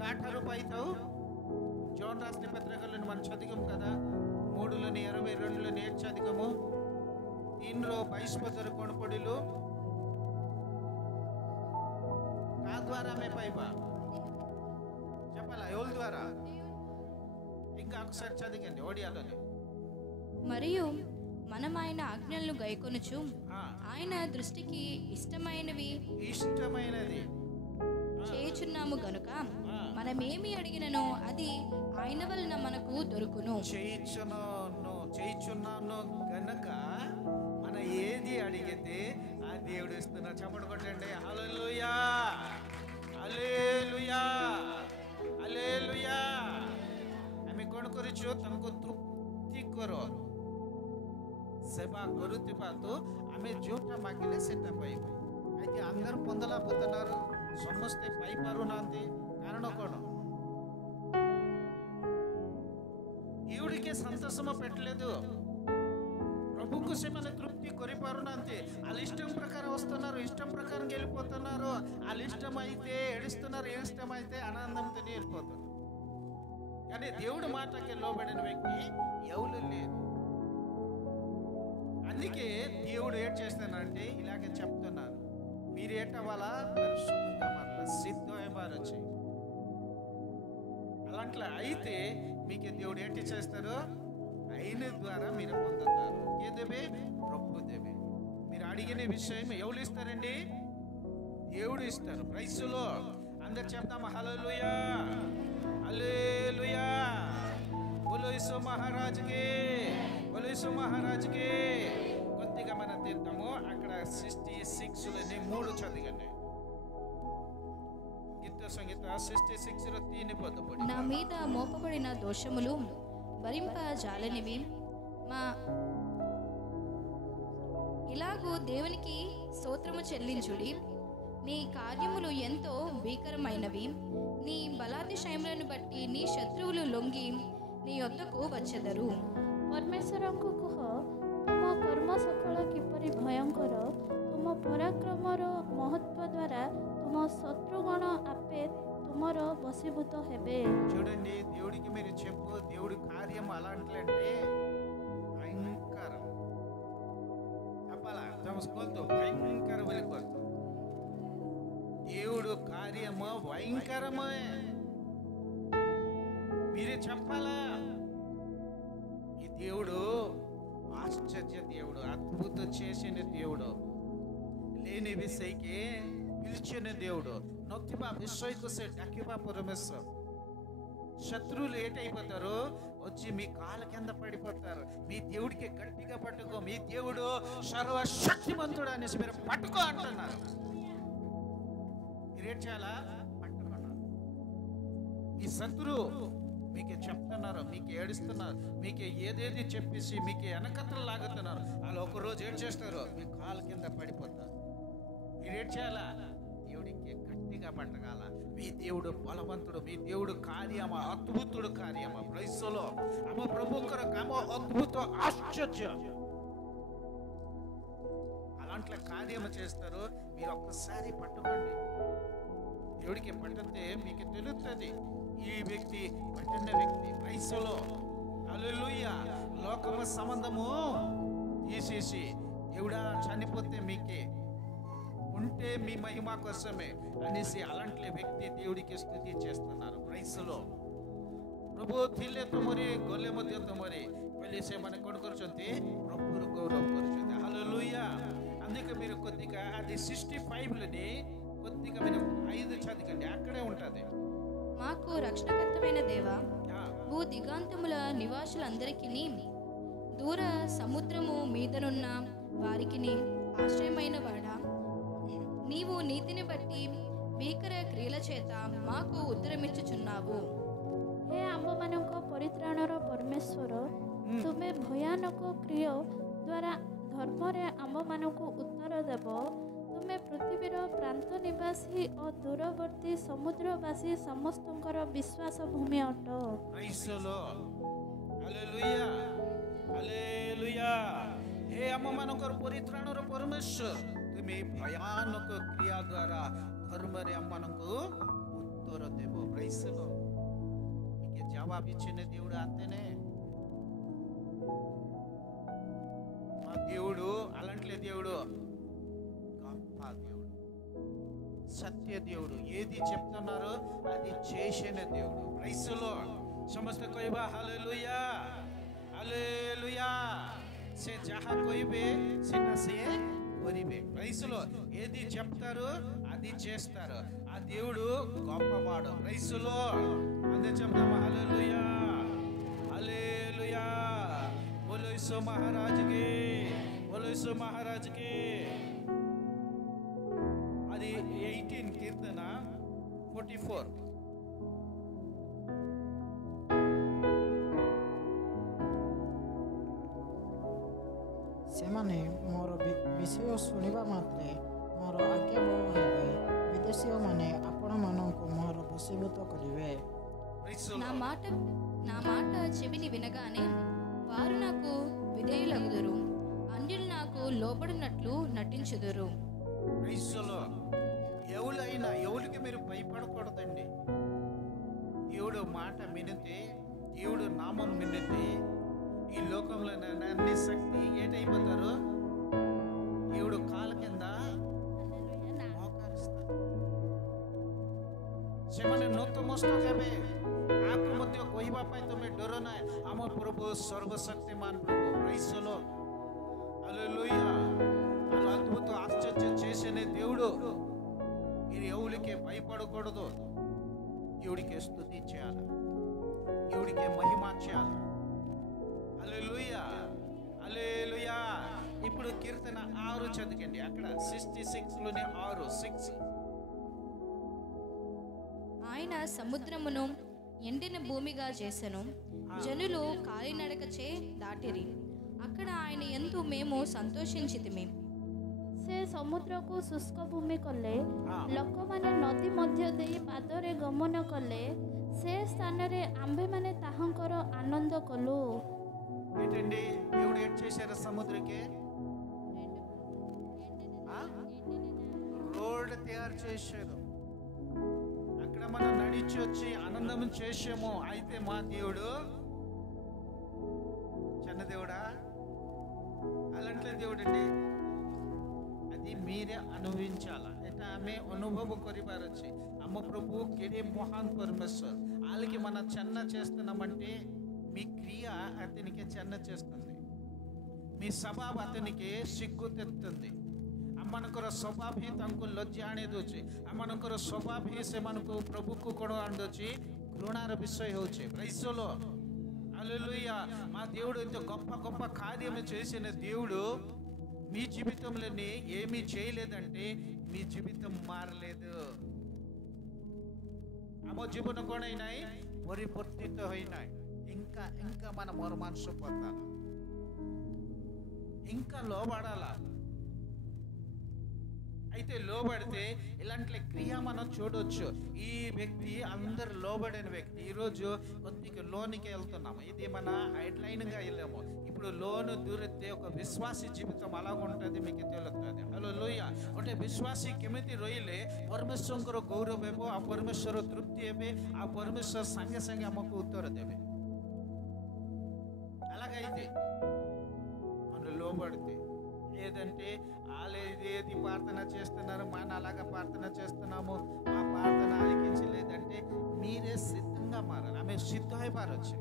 కాఠరు పైతావు zone రాసిన పత్రికలను మనం చదివాము కదా, 3:22 చదివాము. దీనిలో 22 కొనుపొడిలు కా ద్వారా మే పైపా చెప్పాలా, ఎవరి ద్వారా? ఇంకా ఒకసారి చదివండి ఓడియాలోనే. మరియు మనం ఆయన ఆజ్ఞలను గైకొనుచు ఆయన దృష్టికి ఇష్టమైనది చేయుచున్నాము గనుక మనమేమి అడిగినను అది ఆయన వలన మనకు దొరుకును. చేయుచున్నాను గనుక మన ఏది అడిగితే ఆ దేవుడు ఇస్తున్నా. చప్పటి కొట్టండి. హల్లెలూయా, హల్లెలూయా, హల్లెలూయా. আমি কোন করেছো তোমাকে তৃপ্তি করো, সেবা করতে পাতো, আমি যেটা মাগিলে সেটা পাইব. అయితే అందరూ పొందలేకపోతున్నారు, సమస్తే ପାଇପାରୁନାହାନ୍ତି. କାରଣ କ'ଣ? ఈవిడికి సంతోషము పెట్టలేదు, ప్రభుకు ସେମାନେ తృప్తి କରିପାରୁନାହାନ୍ତି. వాళ్ళ ఇష్టం ప్రకారం వస్తున్నారు, ఇష్టం ప్రకారం వెళ్ళిపోతున్నారు. వాళ్ళ ఇష్టం అయితే ఏడుస్తున్నారు, ఇష్టం అయితే ఆనందంతో వెళ్ళిపోతున్నారు. కానీ దేవుడి మాటకి లోబడిన వ్యక్తి ఎవరు లేదు. అందుకే దేవుడు ఏం చేస్తానంటే ఇలాగే చెప్తున్నారు, మీరు ఏంటవ్వాలా? పరిశుద్ధంగా మారలా, సిద్ధమైన చేయి. అలాంటి అయితే మీకు దేవుడు ఏంటి చేస్తారు? అయిన ద్వారా మీరు పొందుతారు. ఏదేవే ప్రభు దేవే. మీరు అడిగిన విషయం ఎవరు ఇస్తారండి? దేవుడు ఇస్తారు. ప్రైస్లో అందరు చెప్తాం హల్లెలూయా, హల్లెలూయా, బోలో యేసు మహారాజుకి, బోలో యేసు మహారాజుకి. కొద్దిగా మనం తీద్దాము. అక్కడ 66లోని 3 చదివండి. గీత సంగీత 66లో 3 పదపడి. నా మీద మోపబడిన దోషములు భరింప జాలనివి, మా ఇలాగూ దేవునికి స్తోత్రము చెల్లించుడి. నీ కార్యములు ఎంతో భీకరమైనవి, నీ బలాతిశయములను బట్టి నీ శత్రువులు లొంగి నీ యొద్దకు వచ్చెదరు. परमेश्वरଙ୍କୁ କୁହ, ତୁମ କର୍ମ ସକଳ କିପରି ଭୟଙ୍କର, ତୁମ ପରାକ୍ରମର ମହତ୍ଵ ଦ୍ୱାରା ତୁମ ଶତ୍ରୁଗଣ ଆପେ ତୁମର ବଶୀଭୂତ ହେବେ. చూడండి, దేవుడికి మీరు చెప్పు, దేవుడి కార్యం అలాంటిలంటే భయంకరం. చెప్పాలా? చమస్కోల్తో భయంకర వెళ్ళిపోతాం. దేవుడు కార్యము భయంకరమే, మీరే చెప్పాలా? ఈ దేవుడు ఆశ్చర్య దేవుడు, అద్భుతం చేసిన దేవుడు, లేని విషయకి పిలిచిన దేవుడు, నొక్కిబా విషయకు డక్కిబా పరమేశ్వర. శత్రువులు ఏటైపోతారు? వచ్చి మీ కాళ్ళ కింద పడిపోతారు. మీ దేవుడికి గట్టిగా పట్టుకో, మీ దేవుడు సర్వశక్తిమంతుడు అనేసి మీరు పట్టుకో అంటున్నారు. మీరేం చేయాలా? పట్టుకున్నారు. మీ శత్రువు మీకు చెప్తున్నారు, మీకు ఏడుస్తున్నారు, మీకు ఏదేది చెప్పేసి మీకు వెనకత్తలు లాగుతున్నారు. వాళ్ళు ఒకరోజు ఏం చేస్తారు? మీ కాళ్ళ కింద పడిపోతారు. మీరేం చేయాలా? దేవుడికి గట్టిగా పట్టగాల. మీ దేవుడు బలవంతుడు, మీ దేవుడు కార్యమా, అద్భుతుడు కార్యమా. ప్రైస్లో అమ్మ ప్రభుకర కామ అద్భుత ఆశ్చర్య అలాంటి కార్యము చేస్తారు. మీరు ఒక్కసారి పట్టుకోండి. దేవుడికి పట్టితే మీకు తెలుస్తుంది ఈ వ్యక్తి పట్టిన వ్యక్తి. ప్రైస్లో హల్లెలూయా. లోకము సంబంధము తీసేసి దేవుడా చనిపోతే మీకే, ఉంటే మీ మహిమ కోసమే అనేసి అలాంటి వ్యక్తి దేవుడికి స్తుతి చేస్తున్నారు. ప్రైస్లో ప్రభు ଥିଲେ ତୁମରି ଗଲେ ମଧ୍ୟ ତୁମରି ବୋଲି ସେମାନେ କ'ଣ କରୁଛନ୍ତି? ପ୍ରଭୁର ଗୌରବ କରୁଛନ୍ତି. హల్లెలూయా. అందుకే మీరు కొద్దిగా అది 65లోని కొద్దిగా మీరు 5 చదవండి, అక్కడే ఉంటుంది. మాకు రక్షణకర్తమైన దేవా, భూ దిగాంతముల నివాసులందరికీ దూర సముద్రము మీదనున్న వారికి ఆశ్రయమైన వాడా, నీవు నీతిని బట్టి భీకర క్రియల చేత మాకు ఉత్తరమిచ్చుచున్నావు. ହେ ଆମ୍ଭମାନଙ୍କ ପରିତ୍ରାଣର ପରମେଶ୍ୱର, ତୁମେ ଭୟାନକ କ୍ରିୟ ଦ୍ୱାରା ଧର୍ମରେ ଆମ୍ଭମାନଙ୍କୁ ଉତ୍ତର ଦେବ. ତୁମେ ପୃଥିବୀର ପ୍ରାନ୍ତ ନିବାସୀ ଓ ଦୂରବର୍ତ୍ତୀ ସମୁଦ୍ରବାସୀ ସମସ୍ତଙ୍କର ବିଶ୍ୱାସ ଭୂମି ଅଟ. Hallelujah, hallelujah. ହେ ଆମମାନଙ୍କର ପରିତ୍ରାଣର ପରମେଶ୍ୱର, ତୁମେ ଭୟାନକ କ୍ରିୟା ଦ୍ୱାରା ଧର୍ମରେ ଆମମାନଙ୍କୁ ఉత్తర దేవో ప్రైస్లో మీకు జవాబు ఇచ్చిన దేవుడు అంతేనే. మా దేవుడు అలాంటి దేవుడు, గొప్ప దేవుడు, సత్య దేవుడు. ఏది చెప్తున్నారో అది చేసిన దేవుడు. ప్రైస్లో समस्त कोई बा हालेलुया हालेलुया से जहाँ कोई बे सिना से వరిబే. ప్రైస్లో ఏది చెప్తారు అది చేస్తారు. ఆ దేవుడు గొప్పవాడు. ప్రైస్లో అందే చెప్తాము హల్లెలూయా హల్లెలూయా. బోలో యేసు మహారాజుకి, బోలో యేసు మహారాజుకి. అది 18 కీర్తన 44. ସେମାନେ ମୋର ବିଷୟ ଶୁଣିବା ମାତ୍ରେ ମୋର ଆଜ୍ଞାବହ ହେବେ। ବିଦେଶୀୟମାନେ ଆପଣମାନଙ୍କୁ ମୋର ବଶୀଭୂତ କରିବେ। నా మాట చెవిని వినగానే వారు నాకు విధేయులగుదురు, అన్యులు నాకు లోబడినట్లు నటించుదురు. ఎవరికి మీరు భయపడకూడదండి. దేవుడు మాట వినితే, దేవుడు నామం వినితే ఈ లోకంలో అన్ని శక్తి ఏటైపోతారు, దేవుడు కాళ్ళ కింద మోకరిస్తారు. ସେମାନେ ନତମସ୍ତକ ହେବେ। କାହାକୁ ମଧ୍ୟ କହିବା ପାଇଁ ତମେ ଡର ନାହିଁ। ଆମ ପ୍ରଭୁ ସର୍ବଶକ୍ତିମାନ ପ୍ରଭୁ, ପ୍రైజ్ ది లార్డ్, హల్లెలూయా. అలా అద్భుత ఆశ్చర్యం చేసిన దేవుడు. మీరు ఎవరికి భయపడకూడదు. దేవుడికి స్తుతి చేయాలి, దేవుడికి మహిమ చేయాలి. హల్లెలూయా హల్లెలూయా. ఇప్పుడు కీర్తన 6 చదవండి. అక్కడ 66 లోనే 6. ఆయన సముద్రమును ఎండిన భూమిగా చేసెను, జనులు కాలినడకచే దాటిరి, అక్కడ ఆయన యందు మేము సంతోషించితిమి. ସେ ସମୁଦ୍ରକୁ ଶୁଷ୍କ ଭୂମି କଲେ, ଲୋକମାନେ ନଦୀ ମଧ୍ୟ ଦେଇ ପାଦରେ ଗମନ କଲେ, ସେ ସ୍ଥାନରେ ଆମ୍ଭେମାନେ ତାହାଙ୍କର ଆନନ୍ଦ କଲୁ. ఏంటండి దేవుడు ఏం చేశారు సముద్రకి? రోడ్ తయారు చేశారు. అక్కడ మనం నడిచి వచ్చి ఆనందం చేసాము. అయితే మా దేవుడు చిన్న దేవుడా? అలాంటి దేవుడు అండి. అది మీరే అనుభవించాలా. এটা আমি অনুভব করিবার আছে। అమ్మ ప్రభు কেడే మహాన్ పరమేశ్వర్. వాళ్ళకి మన చెన్న చేస్తున్నామంటే మీ క్రియ అతనికి చెన్న చేస్తుంది, మీ స్వభావ అతనికి సిగ్గు తెస్తుంది. ଆମମାନଙ୍କର ସ୍ୱଭାବ ହିଁ ତାଙ୍କୁ ଲଜ୍ଜା ଆଣି ଦେଉଛି। ଆମମାନଙ୍କର ସ୍ୱଭାବ ହିଁ ସେମାନଙ୍କୁ ప్రభుకు కూడా అండొచ్చి ଘୃଣାର విషୟ ହେଉଛି. ప్రైజ్ ది లార్డ్ హల్లెలూయా. మా దేవుడు ఇంత గొప్ప గొప్ప కార్యం చేసిన దేవుడు మీ జీవితంలోని ఏమీ చేయలేదంటే మీ జీవితం మారలేదు. ଆମ ଜୀବନ କ'ଣ ହେଇନାହିଁ? ପରିବର୍ତ୍ତିତ ହୋଇନାହିଁ. ఇంకా ఇంకా మన మరో మనసు పోతాను, ఇంకా లోబడాలా. అయితే లోబడితే ఇలాంటి క్రియ మనం చూడొచ్చు. ఈ వ్యక్తి అందరు లోబడిన వ్యక్తి. ఈరోజు కొద్దిగా లోనికి వెళ్తున్నాము. ఇది మన హెడ్లైన్గా వెళ్ళాము. ఇప్పుడు లోను దూరితే ఒక విశ్వాసి జీవితం అలాగ ఉంటుంది, మీకు తెలుస్తుంది. హల్లెలూయా. ଗୋଟେ ବିଶ୍ୱାସୀ କେମିତି ରହିଲେ ପରମେଶ୍ୱରଙ୍କର ଗୌରବ ହେବ, ଆଉ ପରମେଶ୍ୱର ତୃପ୍ତି ହେବେ, ଆଉ ପରମେଶ୍ୱର ସାଙ୍ଗେ ସାଙ୍ଗେ ଆମକୁ ଉତ୍ତର ଦେବେ. అలాగైతే మనం లోబడితే, ఏదంటే వాళ్ళు ఏది ప్రార్థన చేస్తున్నారు, మన అలాగా ప్రార్థన చేస్తున్నాము, మా ప్రార్థన ఆలకించలేదంటే మీరే సిద్ధంగా మారాలి. ఆమె సిద్ధ అయిపోవచ్చు.